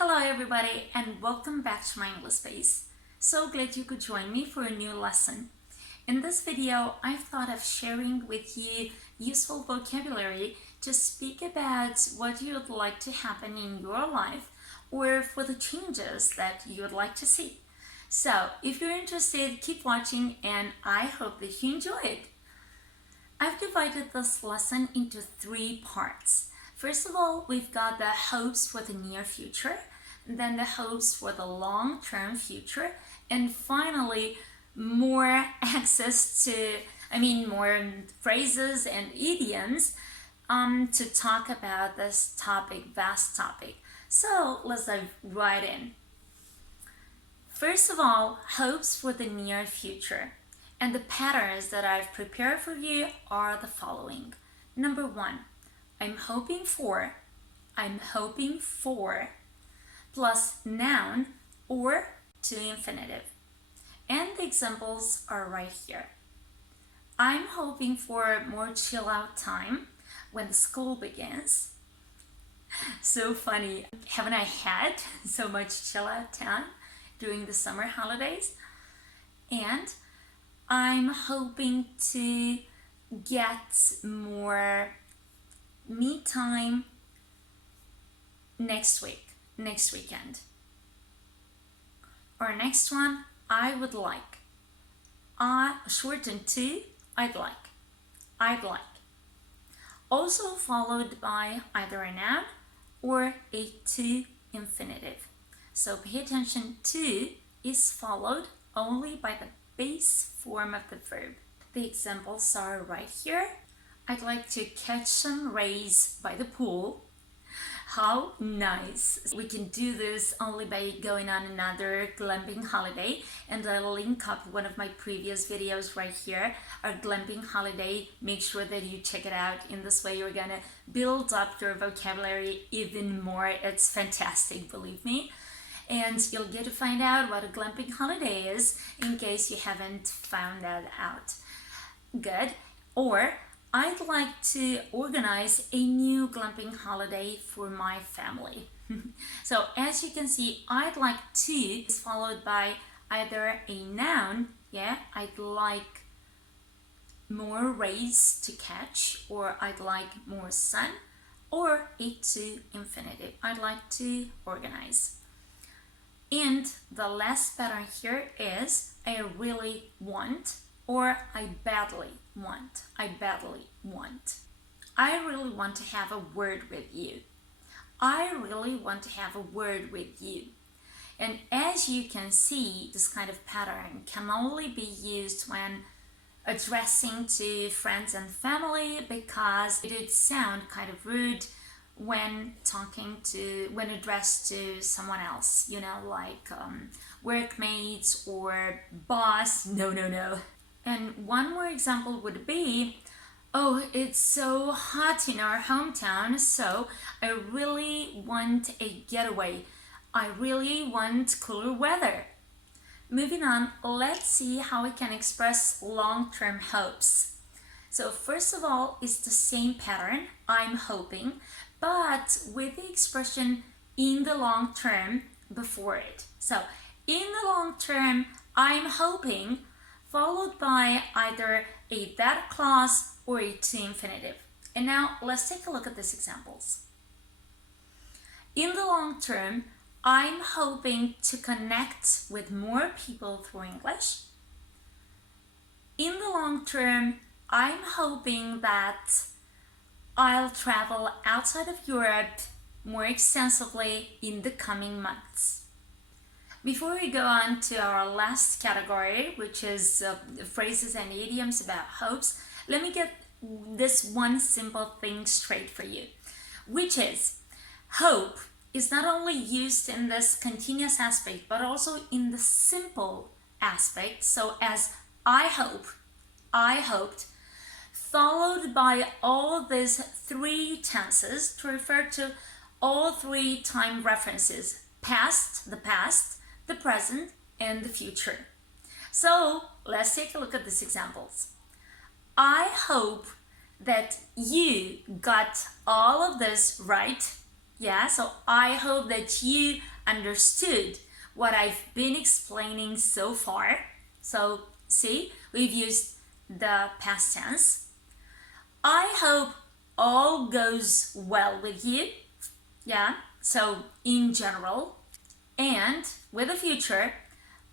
Hello everybody and welcome back to my English space. So glad you could join me for a new lesson. In this video, I've thought of sharing with you useful vocabulary to speak about what you would like to happen in your life or for the changes that you would like to see. So if you're interested, keep watching and I hope that you enjoy it. I've divided this lesson into 3 parts. First of all, we've got the hopes for the near future, then the hopes for the long-term future, and finally, more more phrases and idioms to talk about this topic, vast topic. So let's dive right in. First of all, hopes for the near future. And the patterns that I've prepared for you are the following. Number 1, I'm hoping for, plus noun or to infinitive. And the examples are right here. I'm hoping for more chill out time when the school begins. So funny, haven't I had so much chill out time during the summer holidays? And I'm hoping to get more me time next weekend. Or next one, I would like. Shortened to I'd like. Also followed by either a noun or a to infinitive. So pay attention, to is followed only by the base form of the verb. The examples are right here. I'd like to catch some rays by the pool. How nice! We can do this only by going on another glamping holiday, and I'll link up one of my previous videos right here, our glamping holiday. Make sure that you check it out. In this way you're gonna build up your vocabulary even more. It's fantastic, believe me. And you'll get to find out what a glamping holiday is in case you haven't found that out. Good. Or I'd like to organize a new glamping holiday for my family. So as you can see, I'd like to is followed by either a noun, I'd like more rays to catch, or I'd like more sun, or a to infinitive, I'd like to organize. And the last pattern here is I really want, or I badly want. I really want to have a word with you. I really want to have a word with you. And as you can see, this kind of pattern can only be used when addressing to friends and family, because it would sound kind of rude when addressed to someone else, like workmates or boss. No. And one more example would be, oh, it's so hot in our hometown, so I really want a getaway. I really want cooler weather. Moving on, let's see how we can express long-term hopes. So first of all, it's the same pattern, I'm hoping, but with the expression in the long term before it. So in the long term, I'm hoping, followed by either a that clause or a to infinitive. And now let's take a look at these examples. In the long term, I'm hoping to connect with more people through English. In the long term, I'm hoping that I'll travel outside of Europe more extensively in the coming months. Before we go on to our last category, which is phrases and idioms about hopes, let me get this one simple thing straight for you, which is hope is not only used in this continuous aspect, but also in the simple aspect. So as I hoped, followed by all these 3 tenses to refer to all 3 time references: past, the present, and the future. So let's take a look at these examples. I hope that you got all of this right Yeah, so I hope that you understood what I've been explaining so far. So, see, we've used the past tense. I hope all goes well with you. Yeah, so in general. And with the future,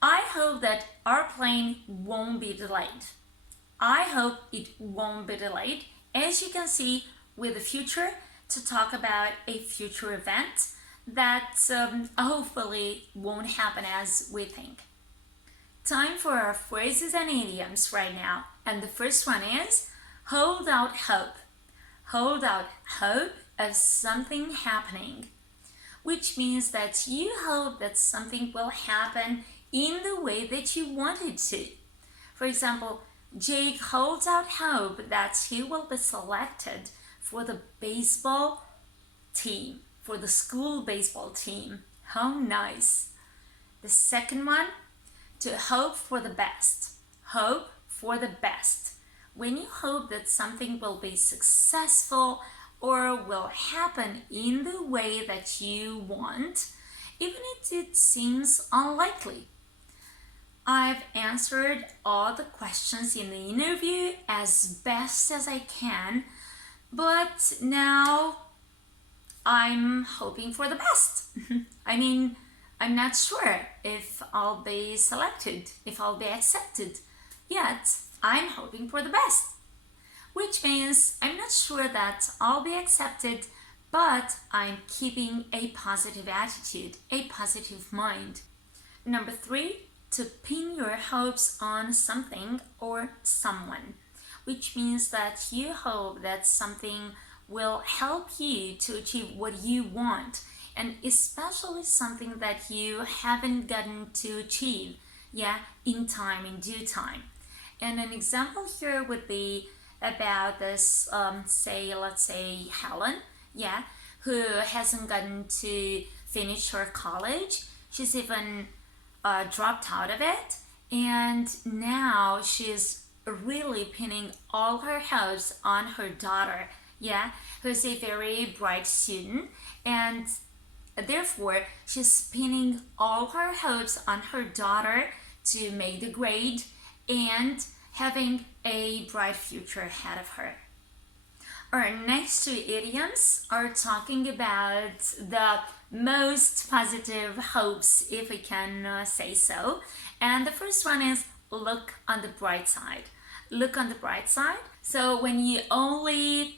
I hope that our plane won't be delayed. I hope it won't be delayed. As you can see, with the future, to talk about a future event that hopefully won't happen as we think. Time for our phrases and idioms right now. And the first one is hold out hope. Hold out hope of something happening, which means that you hope that something will happen in the way that you want it to. For example, Jake holds out hope that he will be selected for the baseball team, for the school baseball team. How nice. The second one, to hope for the best. Hope for the best. When you hope that something will be successful or will happen in the way that you want, even if it seems unlikely. I've answered all the questions in the interview as best as I can, but now I'm hoping for the best. I mean, I'm not sure if I'll be selected, if I'll be accepted, yet I'm hoping for the best. Which means I'm not sure that I'll be accepted, but I'm keeping a positive attitude, a positive mind. Number 3, to pin your hopes on something or someone, which means that you hope that something will help you to achieve what you want, and especially something that you haven't gotten to achieve, in time, in due time. And an example here would be about this, let's say Helen, who hasn't gotten to finish her college. She's even dropped out of it, and now she's really pinning all her hopes on her daughter, who's a very bright student, and therefore she's pinning all her hopes on her daughter to make the grade and having a bright future ahead of her. Our next 2 idioms are talking about the most positive hopes, if we can say so. And the first one is look on the bright side. Look on the bright side. So when you only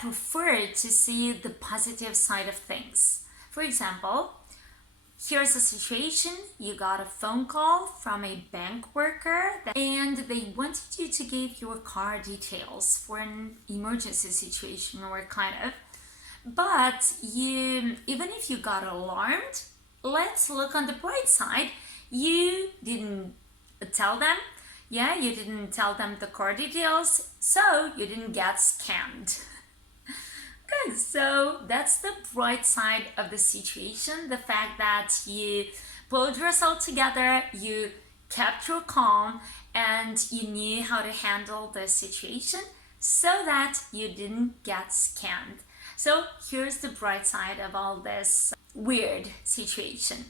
prefer to see the positive side of things. For example, here's a situation. You got a phone call from a bank worker and they wanted you to give your car details for an emergency situation or kind of. But even if you got alarmed, let's look on the bright side. You didn't tell them. You didn't tell them the car details, so you didn't get scammed. Good, so that's the bright side of the situation, the fact that you pulled yourself together, you kept your calm, and you knew how to handle the situation so that you didn't get scammed. So here's the bright side of all this weird situation.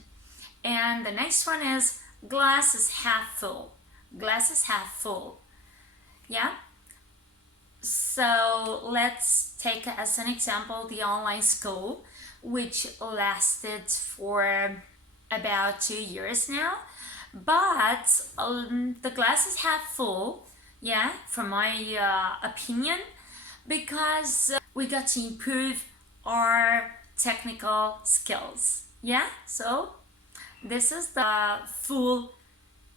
And the next one is glass is half full. Glass is half full. So let's take as an example the online school, which lasted for about 2 years now. But the glass is half full, from my opinion, because we got to improve our technical skills. So this is the full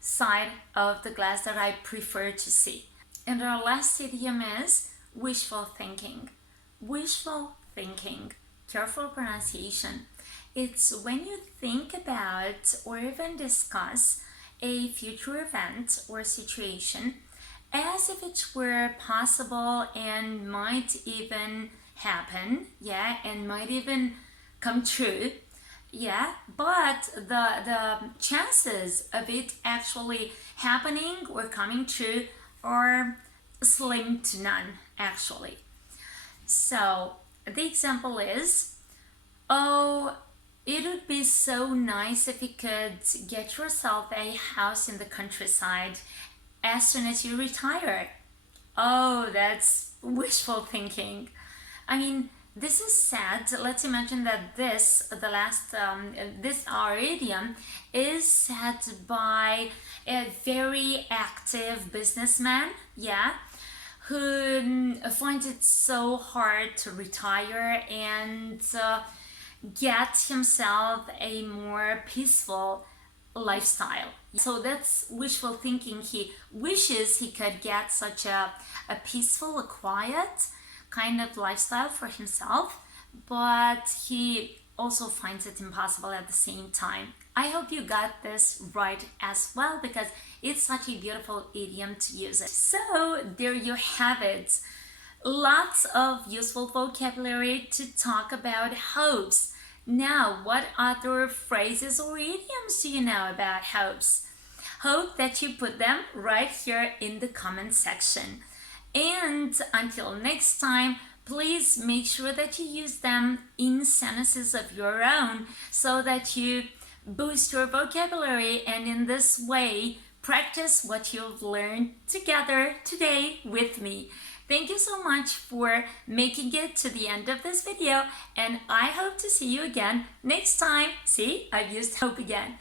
side of the glass that I prefer to see. And our last idiom is wishful thinking. Wishful thinking, careful pronunciation. It's when you think about or even discuss a future event or situation as if it were possible and might even happen, and might even come true. But the chances of it actually happening or coming true are slim to none, actually. So The example is, oh, it would be so nice if you could get yourself a house in the countryside as soon as you retire. Oh, that's wishful thinking. I mean, this is sad. Let's imagine that this our idiom is said by a very active businessman, yeah, who finds it so hard to retire and get himself a more peaceful lifestyle. So that's wishful thinking. He wishes he could get such a peaceful, a quiet kind of lifestyle for himself, but he also finds it impossible at the same time. I hope you got this right as well, because it's such a beautiful idiom to use it. So there you have it. Lots of useful vocabulary to talk about hopes. Now, what other phrases or idioms do you know about hopes? Hope that you put them right here in the comment section. And until next time, please make sure that you use them in sentences of your own so that you boost your vocabulary, and in this way practice what you've learned together today with me. Thank you so much for making it to the end of this video, and I hope to see you again next time. See, I've used hope again.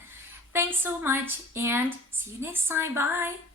Thanks so much, and see you next time. Bye.